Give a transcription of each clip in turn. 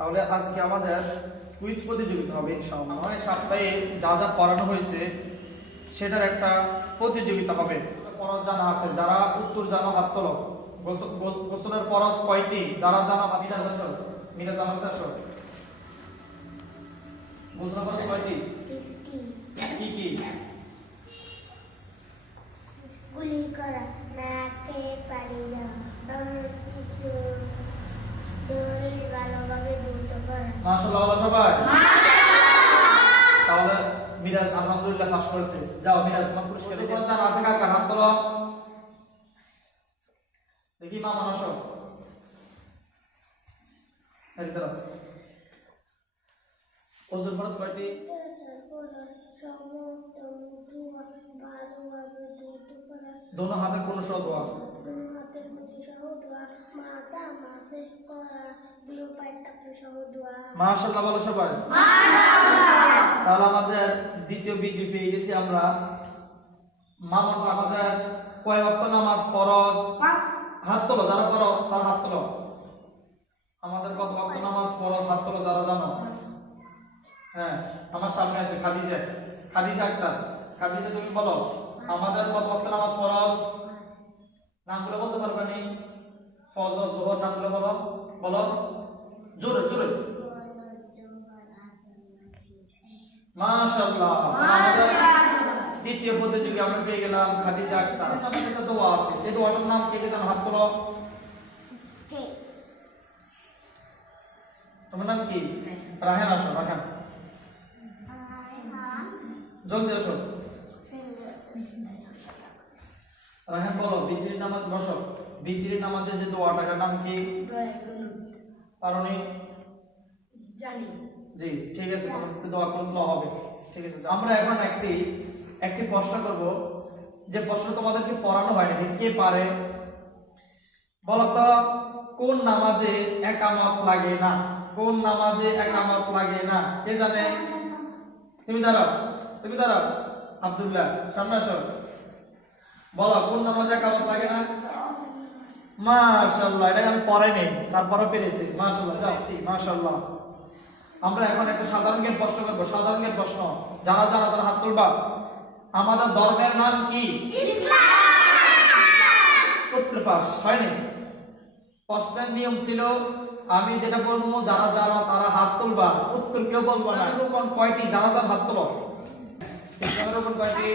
তাহলে আজকে আমাদের কুইজ প্রতিযোগিতা হবে ইনশাআল্লাহ। সপ্তাহে যা যা পড়ানো হয়েছে সেটার একটা প্রতিযোগিতা হবে। ফরজ জানা আছে, যারা উত্তর জানো হাত তোলো। গোসলের ফরজ কয়টি? যারা জানো মিরাজ আসো, মিরাজ আমার আসো। গোসলের ফরজ কয়টি? কি কি? গুলি করা, নাকে পানি দেওয়া, শরীর ভালোভাবে ধুতে করা। মাশাআল্লাহ বলো সবাই। তাহলে মিরাজ আলহামদুলিল্লাহ পাস করেছে। যাও মিরাজ, তোমার পুরস্কার দিতে জানা আছে কার কার? হাত তোলো দেখি। মামা আসো, এই দাও। ওজোর ফরজ কয়টি? दोनों हाथ কোন সহ দোয়া? মাশাআল্লাহ বলো সবাই। তাহলে আমাদের দ্বিতীয় বিজয় পেয়ে গেছি আমরা। মামা আমাদের কয় ওয়াক্ত নামাজ ফরজ? হাত তোলো যারা করো, তার হাত তোলো। আমাদের কত ওয়াক্ত নামাজ ফরজ? হাত তোলো যারা জানো। হ্যাঁ, আমার সামনে আছে খাদিজা। খাদিজা আক্তার, খাদিজা তুমি বলো আমাদের কত ওয়াক্ত নামাজ ফরজ? নামগুলো বলতে পারবে নি? ফজর যোহর নামগুলো বলো, বলো জোরে জোরে। মাশাআল্লাহ। আমাদের দ্বিতীয় প্রতিযোগী আমরা পেয়ে গেলাম খাদিজা আক্তার। আমাদের একটা দোয়া আছে, এই দোয়াটার নাম কে কে জানো? হাত তোলো। তোমার নাম কি? রাহান আসো, রাহান জলদি আসো। রাহান বলো বিতির নামাজ বসো। বিতির নামাজে যে দোয়াটার নাম কি? পারোনি? জানি। জি ঠিক আছে, তোমাদের দোয়া করতে হবে। ঠিক আছে, আমরা এখন একটি প্রশ্ন করব, যে প্রশ্ন তোমাদেরকে পড়ানো হয়নি। কে পারে বলো তো? কোন নামাজে একামত লাগে না? কোন নামাজে একামত লাগে না? কে জানে? তুমি দাঁড়াও, তুমি দাঁড়াও। আব্দুল্লাহ সামনে আসো, বলো কোন নামাজে একামত লাগে না? মাশাআল্লাহ, এটা আমি পড়াই নেই, তারপরে পেরেছি। মাশাআল্লাহ, যাচ্ছি। মাশাআল্লাহ। আমরা এখন একটা সাধারণ জ্ঞান প্রশ্ন করব। সাধারণ জ্ঞান প্রশ্ন যারা জানা তারা হাত তুলবা। আমাদের ধর্মের নাম কি? ইসলাম। উত্তর ফাঁস হয়নি। প্রশ্নের নিয়ম ছিল আমি যেটা বলবো যারা জানো তারা হাত তুলবা, উত্তর কেউ বলবো না। রোকন কয়টি? যারা যারা হাত তোলো। ইসলামের রোকন কয়টি?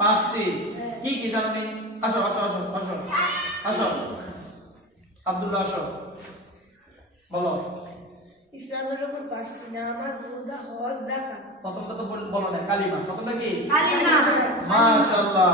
পাঁচটি। কি কি জানি? আসো আসো আসো আসো আসো। আব্দুল্লাহ আসো, বলো। ইসলামের উপর পাঁচটি: নামাজ, রোজা, হজ, যাকাত। প্রথমটা তো বলো না, কালিমা। প্রথমটা কি? কালিমা। মাশাআল্লাহ।